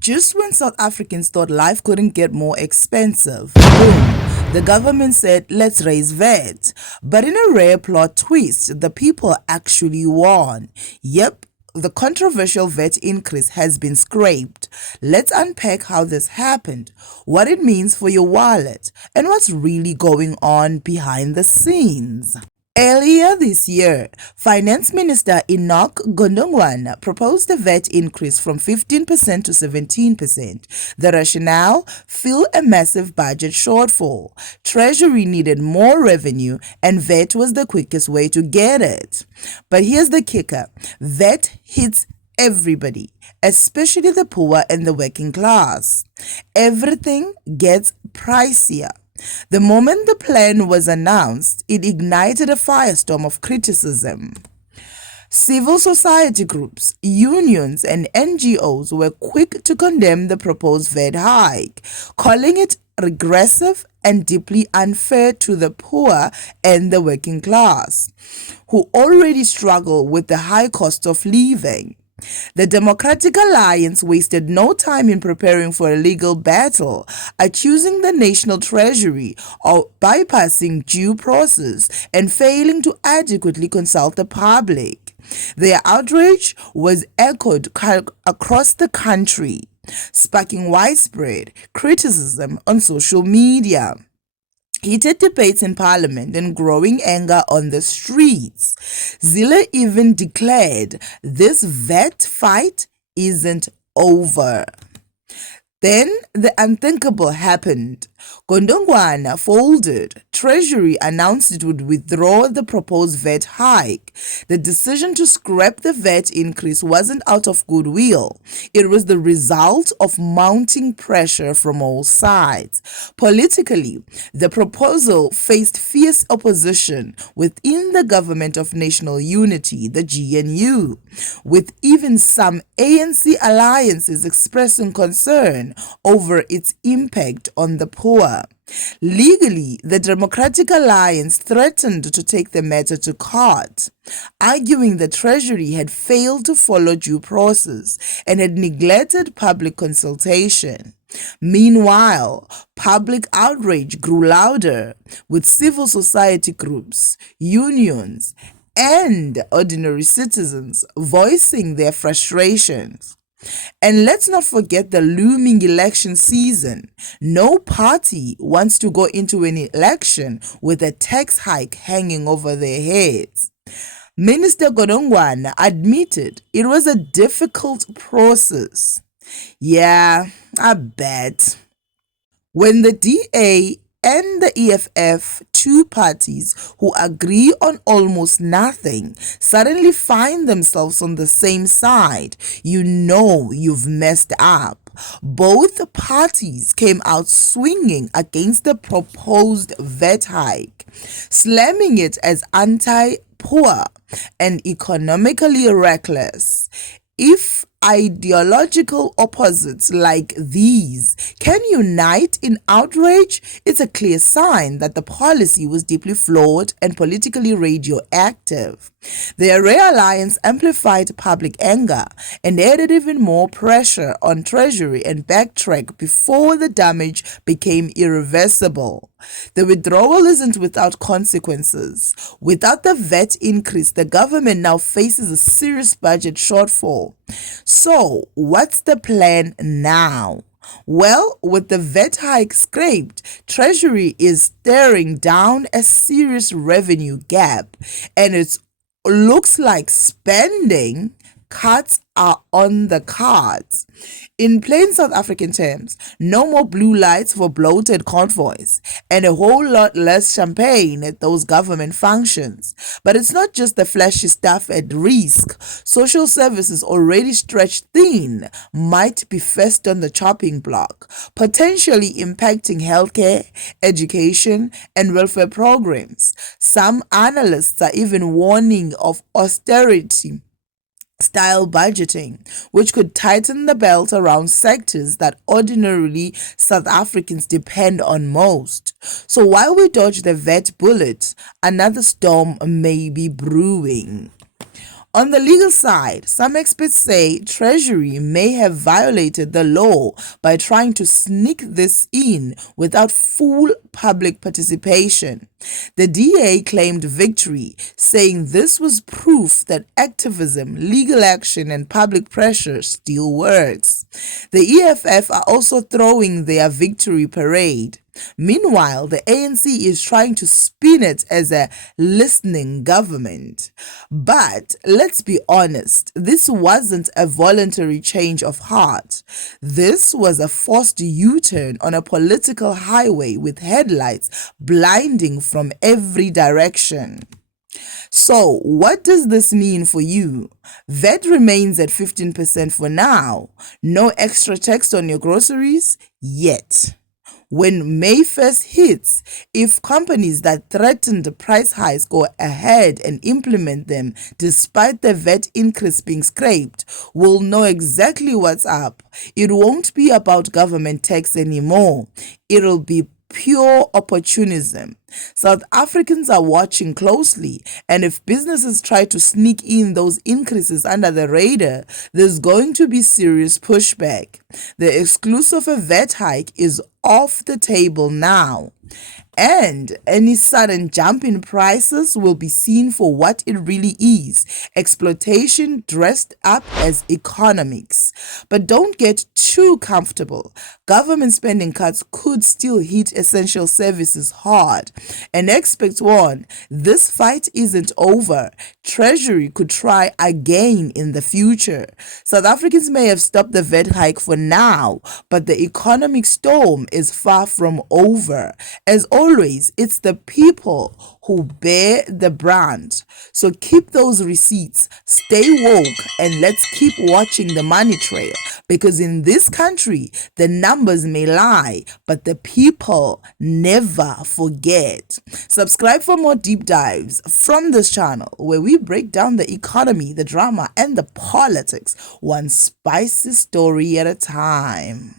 Just when South Africans thought life couldn't get more expensive, boom, the government said, let's raise VAT. But in a rare plot twist, the people actually won. Yep, the controversial VAT increase has been scrapped. Let's unpack how this happened, what it means for your wallet, and what's really going on behind the scenes. Earlier this year, Finance Minister Enoch Gondongwana proposed a VAT increase from 15% to 17%. The rationale? Fill a massive budget shortfall. Treasury needed more revenue and VAT was the quickest way to get it. But here's the kicker. VAT hits everybody, especially the poor and the working class. Everything gets pricier. The moment the plan was announced, it ignited a firestorm of criticism. Civil society groups, unions, and NGOs were quick to condemn the proposed VAT hike, calling it regressive and deeply unfair to the poor and the working class, who already struggle with the high cost of living. The Democratic Alliance wasted no time in preparing for a legal battle, accusing the National Treasury of bypassing due process and failing to adequately consult the public. Their outrage was echoed across the country, sparking widespread criticism on social media. Heated debates in parliament and growing anger on the streets. Zille even declared this VAT fight isn't over. Then the unthinkable happened. Gondongwana folded. Treasury announced it would withdraw the proposed VAT hike. The decision to scrap the VAT increase wasn't out of goodwill. It was the result of mounting pressure from all sides. Politically, the proposal faced fierce opposition within the Government of National Unity, the GNU, with even some ANC alliances expressing concern over its impact on the poor. Legally, the Democratic Alliance threatened to take the matter to court, arguing the Treasury had failed to follow due process and had neglected public consultation. Meanwhile, public outrage grew louder, with civil society groups, unions, and ordinary citizens voicing their frustrations. And let's not forget the looming election season. No party wants to go into an election with a tax hike hanging over their heads. Minister Godongwana admitted it was a difficult process. Yeah, I bet. When the DA and the EFF, two parties who agree on almost nothing, suddenly find themselves on the same side, you know you've messed up. Both parties came out swinging against the proposed VAT hike, slamming it as anti-poor and economically reckless. If ideological opposites like these can unite in outrage, it's a clear sign that the policy was deeply flawed and politically radioactive. The Array Alliance amplified public anger and added even more pressure on Treasury and backtracked before the damage became irreversible. The withdrawal isn't without consequences. Without the VAT increase, the government now faces a serious budget shortfall. So, what's the plan now? Well, with the VAT hike scraped, Treasury is staring down a serious revenue gap, and it looks like spending cuts are on the cards. In plain South African terms, no more blue lights for bloated convoys and a whole lot less champagne at those government functions. But it's not just the flashy stuff at risk. Social services already stretched thin might be first on the chopping block, potentially impacting healthcare, education, and welfare programs. Some analysts are even warning of austerity style budgeting, which could tighten the belt around sectors that ordinarily South Africans depend on most. So while we dodge the VAT bullet, another storm may be brewing. On the legal side, some experts say Treasury may have violated the law by trying to sneak this in without full public participation. The DA claimed victory, saying this was proof that activism, legal action, and public pressure still works. The EFF are also throwing their victory parade. Meanwhile, the ANC is trying to spin it as a listening government. But let's be honest, this wasn't a voluntary change of heart. This was a forced U-turn on a political highway with headlights blinding from every direction. So, what does this mean for you? VAT remains at 15% for now. No extra tax on your groceries yet. When May 1st hits, if companies that threatened the price hikes go ahead and implement them despite the VAT increase being scraped, we'll know exactly what's up. It won't be about government tax anymore. It'll be pure opportunism. South Africans are watching closely, and if businesses try to sneak in those increases under the radar, there's going to be serious pushback. The exclusive of a VAT hike is off the table now. And any sudden jump in prices will be seen for what it really is: exploitation dressed up as economics. But don't get too comfortable. Government spending cuts could still hit essential services hard. And experts warn this fight isn't over. Treasury could try again in the future. South Africans may have stopped the VAT hike for now, but the economic storm is far from over. As always, it's the people who bear the brand. So keep those receipts, stay woke, and let's keep watching the money trail, because in this country, the numbers may lie, but the people never forget. Subscribe for more deep dives from this channel, where we break down the economy, the drama, and the politics, one spicy story at a time.